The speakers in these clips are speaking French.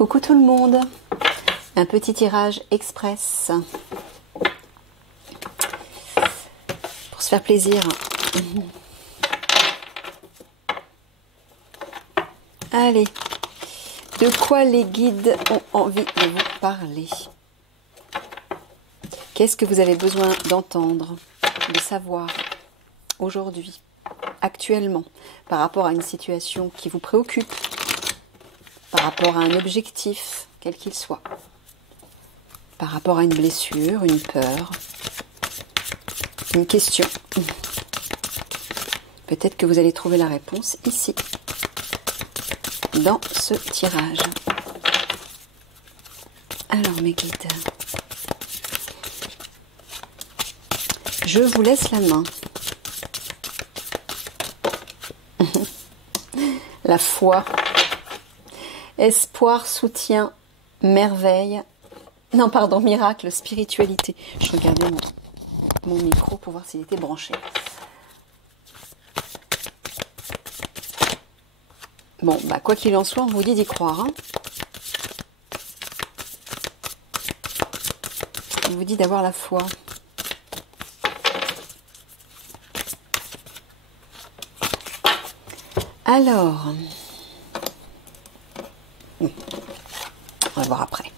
Coucou tout le monde, un petit tirage express pour se faire plaisir. Allez, de quoi les guides ont envie de vous parler? Qu'est-ce que vous avez besoin d'entendre, de savoir aujourd'hui, actuellement, par rapport à une situation qui vous préoccupe, par rapport à un objectif, quel qu'il soit, par rapport à une blessure, une peur, une question. Peut-être que vous allez trouver la réponse ici, dans ce tirage. Alors mes guides, je vous laisse la main. La foi, espoir, soutien, merveille, non pardon, miracle, spiritualité. Je regardais mon micro pour voir s'il était branché. Bon, bah quoi qu'il en soit, on vous dit d'y croire. Hein. On vous dit d'avoir la foi. Alors, on va voir après.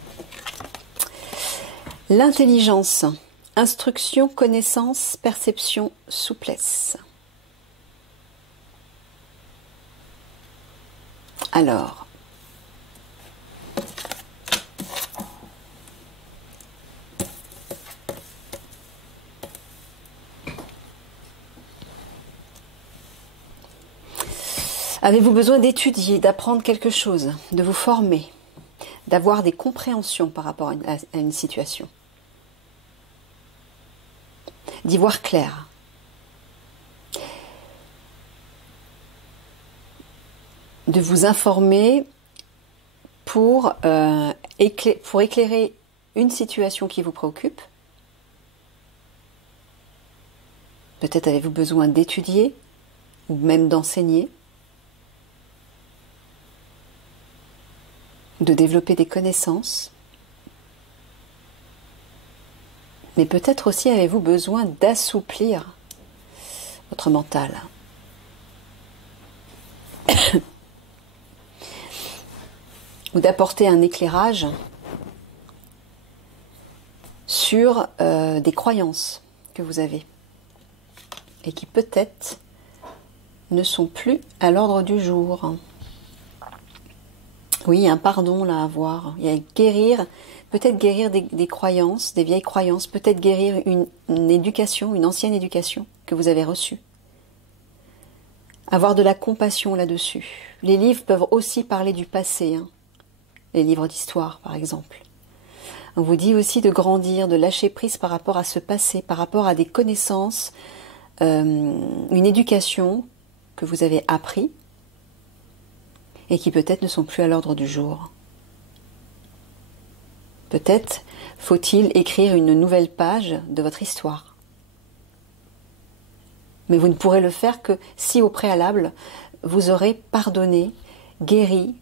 L'intelligence, instruction, connaissance, perception, souplesse. Alors, avez-vous besoin d'étudier, d'apprendre quelque chose, de vous former, d'avoir des compréhensions par rapport à une situation, d'y voir clair? De vous informer pour éclairer une situation qui vous préoccupe. Peut-être avez-vous besoin d'étudier ou même d'enseigner, de développer des connaissances. Mais peut-être aussi avez-vous besoin d'assouplir votre mental. Ou d'apporter un éclairage sur des croyances que vous avez et qui peut-être ne sont plus à l'ordre du jour. Oui, il y a un pardon là à avoir. Il y a guérir, peut-être guérir des croyances, des vieilles croyances, peut-être guérir une éducation, une ancienne éducation que vous avez reçue. Avoir de la compassion là-dessus. Les livres peuvent aussi parler du passé, hein. Les livres d'histoire, par exemple. On vous dit aussi de grandir, de lâcher prise par rapport à ce passé, par rapport à des connaissances, une éducation que vous avez appris et qui peut-être ne sont plus à l'ordre du jour. Peut-être faut-il écrire une nouvelle page de votre histoire. Mais vous ne pourrez le faire que si au préalable, vous aurez pardonné, guéri,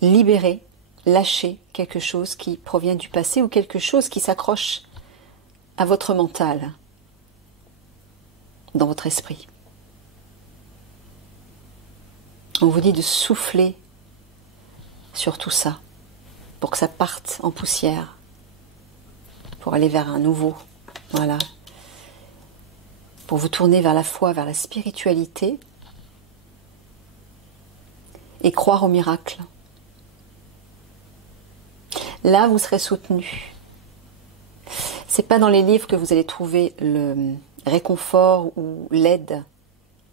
libéré, lâcher quelque chose qui provient du passé ou quelque chose qui s'accroche à votre mental, dans votre esprit. On vous dit de souffler sur tout ça pour que ça parte en poussière, pour aller vers un nouveau, voilà, pour vous tourner vers la foi, vers la spiritualité et croire au miracle. Là, vous serez soutenu. C'est pas dans les livres que vous allez trouver le réconfort ou l'aide.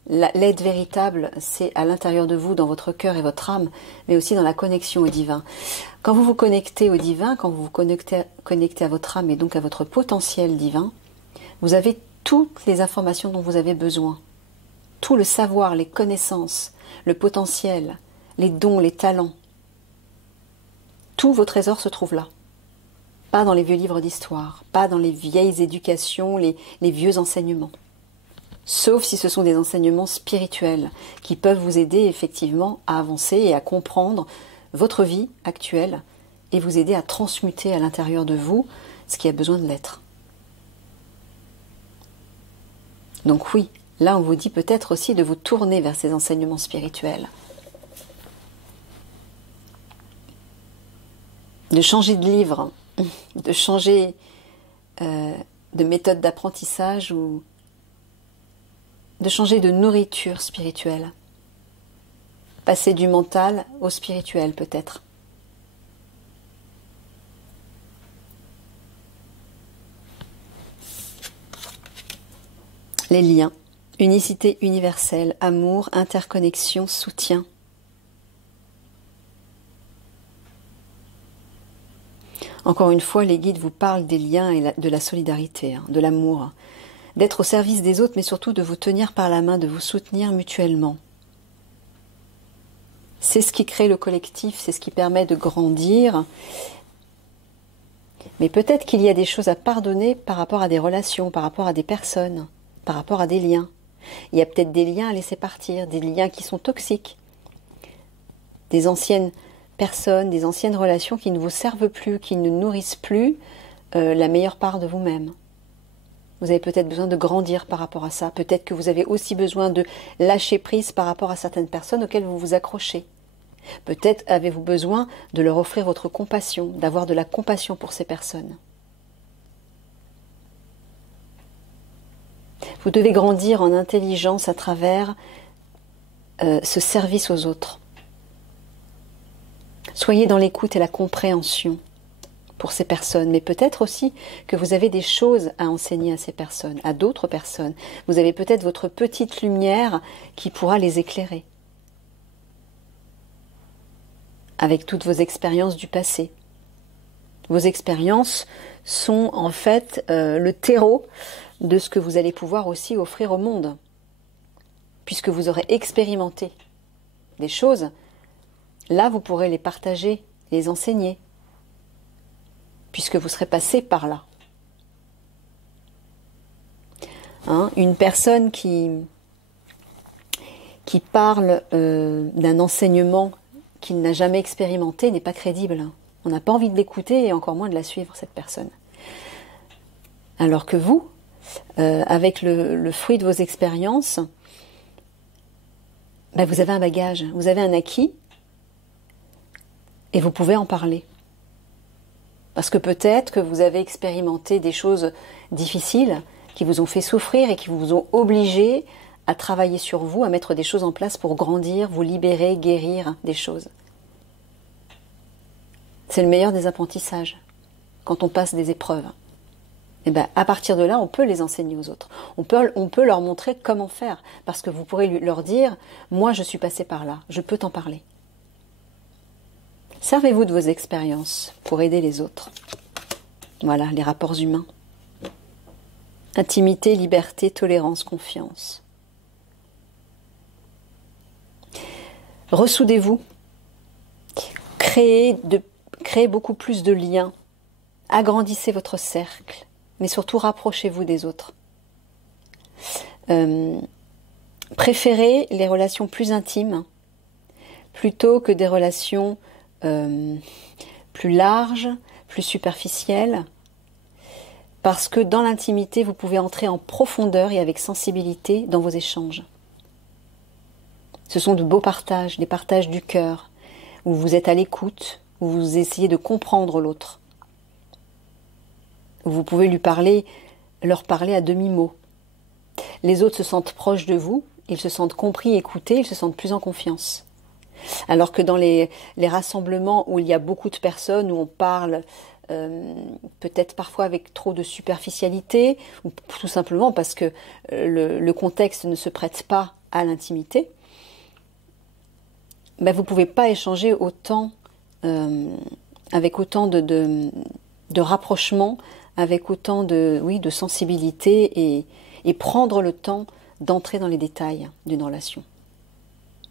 L'aide véritable, c'est à l'intérieur de vous, dans votre cœur et votre âme, mais aussi dans la connexion au divin. Quand vous vous connectez au divin, quand vous vous connectez à votre âme et donc à votre potentiel divin, vous avez toutes les informations dont vous avez besoin. Tout le savoir, les connaissances, le potentiel, les dons, les talents. Tous vos trésors se trouvent là. Pas dans les vieux livres d'histoire, pas dans les vieilles éducations, les vieux enseignements. Sauf si ce sont des enseignements spirituels qui peuvent vous aider effectivement à avancer et à comprendre votre vie actuelle et vous aider à transmuter à l'intérieur de vous ce qui a besoin de l'être. Donc oui, là on vous dit peut-être aussi de vous tourner vers ces enseignements spirituels. De changer de livre, de changer de méthode d'apprentissage ou de changer de nourriture spirituelle. Passer du mental au spirituel peut-être. Les liens, unicité universelle, amour, interconnexion, soutien. Encore une fois, les guides vous parlent des liens et de la solidarité, de l'amour, d'être au service des autres, mais surtout de vous tenir par la main, de vous soutenir mutuellement. C'est ce qui crée le collectif, c'est ce qui permet de grandir. Mais peut-être qu'il y a des choses à pardonner par rapport à des relations, par rapport à des personnes, par rapport à des liens. Il y a peut-être des liens à laisser partir, des liens qui sont toxiques, des anciennes personnes, des anciennes relations qui ne vous servent plus, qui ne nourrissent plus la meilleure part de vous-même. Vous avez peut-être besoin de grandir par rapport à ça. Peut-être que vous avez aussi besoin de lâcher prise par rapport à certaines personnes auxquelles vous vous accrochez. Peut-être avez-vous besoin de leur offrir votre compassion, d'avoir de la compassion pour ces personnes. Vous devez grandir en intelligence à travers ce service aux autres. Soyez dans l'écoute et la compréhension pour ces personnes, mais peut-être aussi que vous avez des choses à enseigner à ces personnes, à d'autres personnes. Vous avez peut-être votre petite lumière qui pourra les éclairer, avec toutes vos expériences du passé. Vos expériences sont en fait le terreau de ce que vous allez pouvoir aussi offrir au monde, puisque vous aurez expérimenté des choses. Là, vous pourrez les partager, les enseigner, puisque vous serez passé par là. Une personne qui parle d'un enseignement qu'il n'a jamais expérimenté n'est pas crédible. On n'a pas envie de l'écouter et encore moins de la suivre, cette personne. Alors que vous, avec le fruit de vos expériences, vous avez un bagage, vous avez un acquis et vous pouvez en parler. Parce que peut-être que vous avez expérimenté des choses difficiles qui vous ont fait souffrir et qui vous ont obligé à travailler sur vous, à mettre des choses en place pour grandir, vous libérer, guérir des choses. C'est le meilleur des apprentissages, quand on passe des épreuves. Et à partir de là, on peut les enseigner aux autres. On peut leur montrer comment faire, parce que vous pourrez leur dire « Moi, je suis passé par là, je peux t'en parler ». Servez-vous de vos expériences pour aider les autres. Voilà, les rapports humains. Intimité, liberté, tolérance, confiance. Ressoudez-vous. Créez beaucoup plus de liens. Agrandissez votre cercle. Mais surtout, rapprochez-vous des autres. Préférez les relations plus intimes plutôt que des relations plus larges, plus superficielles, parce que dans l'intimité, vous pouvez entrer en profondeur et avec sensibilité dans vos échanges. Ce sont de beaux partages, des partages du cœur, où vous êtes à l'écoute, où vous essayez de comprendre l'autre, où vous pouvez leur parler à demi-mot. Les autres se sentent proches de vous, ils se sentent compris, écoutés, ils se sentent plus en confiance. Alors que dans les rassemblements où il y a beaucoup de personnes, où on parle peut-être parfois avec trop de superficialité, ou tout simplement parce que le contexte ne se prête pas à l'intimité, vous ne pouvez pas échanger autant, avec autant de rapprochement, avec autant de sensibilité et prendre le temps d'entrer dans les détails d'une relation,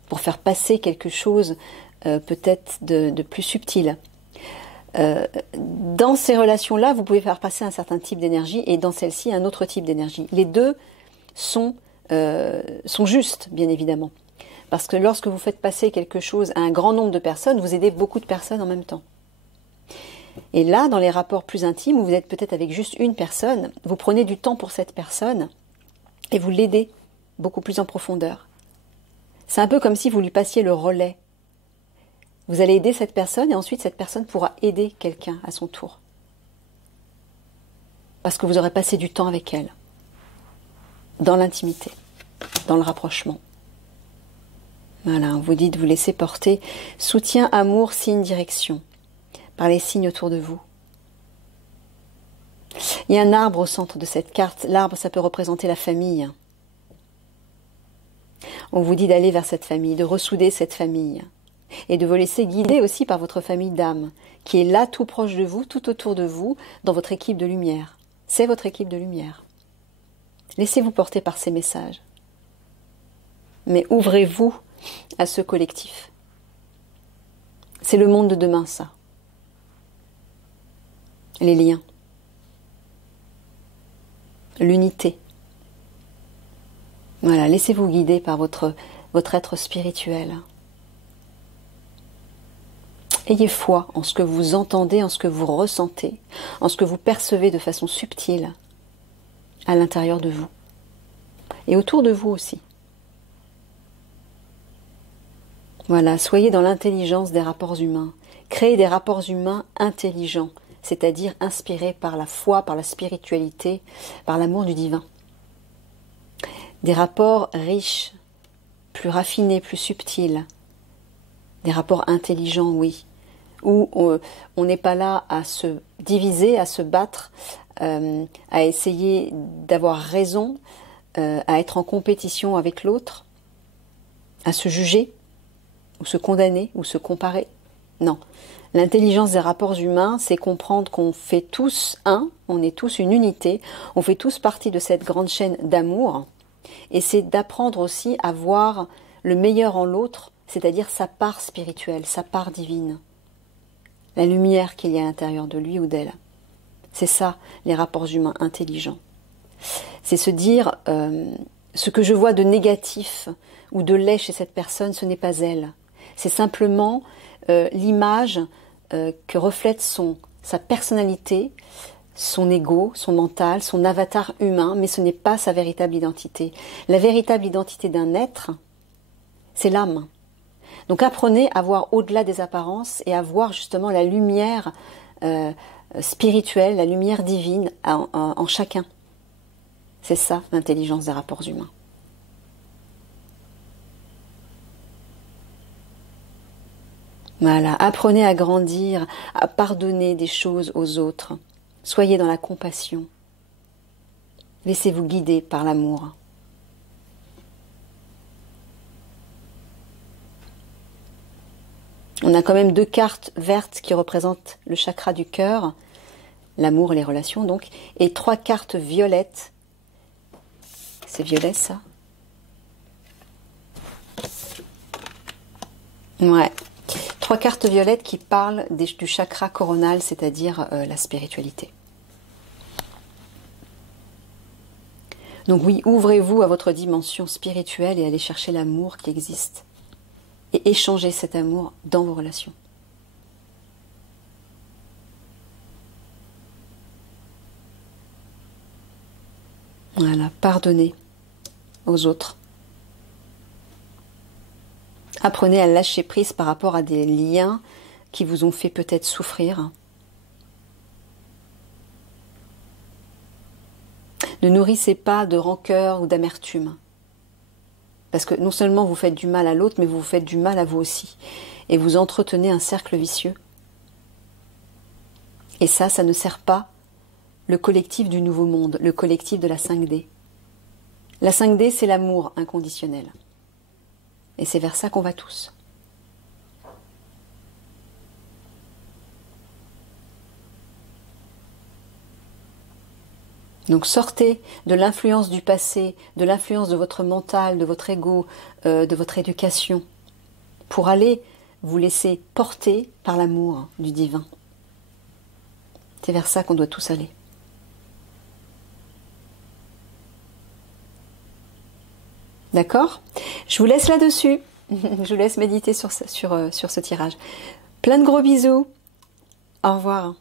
pour faire passer quelque chose peut-être de plus subtil. Dans ces relations-là, vous pouvez faire passer un certain type d'énergie et dans celle-ci, un autre type d'énergie. Les deux sont justes, bien évidemment. Parce que lorsque vous faites passer quelque chose à un grand nombre de personnes, vous aidez beaucoup de personnes en même temps. Et là, dans les rapports plus intimes, où vous êtes peut-être avec juste une personne, vous prenez du temps pour cette personne et vous l'aidez beaucoup plus en profondeur. C'est un peu comme si vous lui passiez le relais. Vous allez aider cette personne et ensuite cette personne pourra aider quelqu'un à son tour. Parce que vous aurez passé du temps avec elle. Dans l'intimité, dans le rapprochement. Voilà, vous dites, vous laissez porter soutien, amour, signe, direction, par les signes autour de vous. Il y a un arbre au centre de cette carte. L'arbre, ça peut représenter la famille. On vous dit d'aller vers cette famille, de ressouder cette famille. Et de vous laisser guider aussi par votre famille d'âme, qui est là tout proche de vous, tout autour de vous, dans votre équipe de lumière. C'est votre équipe de lumière. Laissez-vous porter par ces messages. Mais ouvrez-vous à ce collectif. C'est le monde de demain, ça. Les liens. L'unité. Voilà, laissez-vous guider par votre être spirituel. Ayez foi en ce que vous entendez, en ce que vous ressentez, en ce que vous percevez de façon subtile à l'intérieur de vous et autour de vous aussi. Voilà, soyez dans l'intelligence des rapports humains. Créez des rapports humains intelligents, c'est-à-dire inspirés par la foi, par la spiritualité, par l'amour du divin. Des rapports riches, plus raffinés, plus subtils. Des rapports intelligents, oui. Où on n'est pas là à se diviser, à se battre, à essayer d'avoir raison, à être en compétition avec l'autre, à se juger, ou se condamner, ou se comparer. Non. L'intelligence des rapports humains, c'est comprendre qu'on fait tous un, on est tous une unité, on fait tous partie de cette grande chaîne d'amour, et c'est d'apprendre aussi à voir le meilleur en l'autre, c'est-à-dire sa part spirituelle, sa part divine, la lumière qu'il y a à l'intérieur de lui ou d'elle. C'est ça, les rapports humains intelligents. C'est se dire, ce que je vois de négatif ou de laid chez cette personne, ce n'est pas elle. C'est simplement l'image que reflète sa personnalité, son ego, son mental, son avatar humain, mais ce n'est pas sa véritable identité. La véritable identité d'un être, c'est l'âme. Donc apprenez à voir au-delà des apparences et à voir justement la lumière spirituelle, la lumière divine en chacun. C'est ça l'intelligence des rapports humains. Voilà, apprenez à grandir, à pardonner des choses aux autres. Soyez dans la compassion. Laissez-vous guider par l'amour. On a quand même 2 cartes vertes qui représentent le chakra du cœur, l'amour et les relations donc, et 3 cartes violettes. C'est violet ça? Ouais. 3 cartes violettes qui parlent du chakra coronal, c'est-à-dire la spiritualité. Donc oui, ouvrez-vous à votre dimension spirituelle et allez chercher l'amour qui existe. Et échangez cet amour dans vos relations. Voilà, pardonnez aux autres. Apprenez à lâcher prise par rapport à des liens qui vous ont fait peut-être souffrir. Ne nourrissez pas de rancœur ou d'amertume. Parce que non seulement vous faites du mal à l'autre, mais vous vous faites du mal à vous aussi. Et vous entretenez un cercle vicieux. Et ça ne sert pas le collectif du nouveau monde, le collectif de la 5D. La 5D, c'est l'amour inconditionnel. Et c'est vers ça qu'on va tous. Donc sortez de l'influence du passé, de l'influence de votre mental, de votre ego, de votre éducation, pour aller vous laisser porter par l'amour du divin. C'est vers ça qu'on doit tous aller. D'accord? Je vous laisse là-dessus. Je vous laisse méditer sur ce tirage. Plein de gros bisous. Au revoir.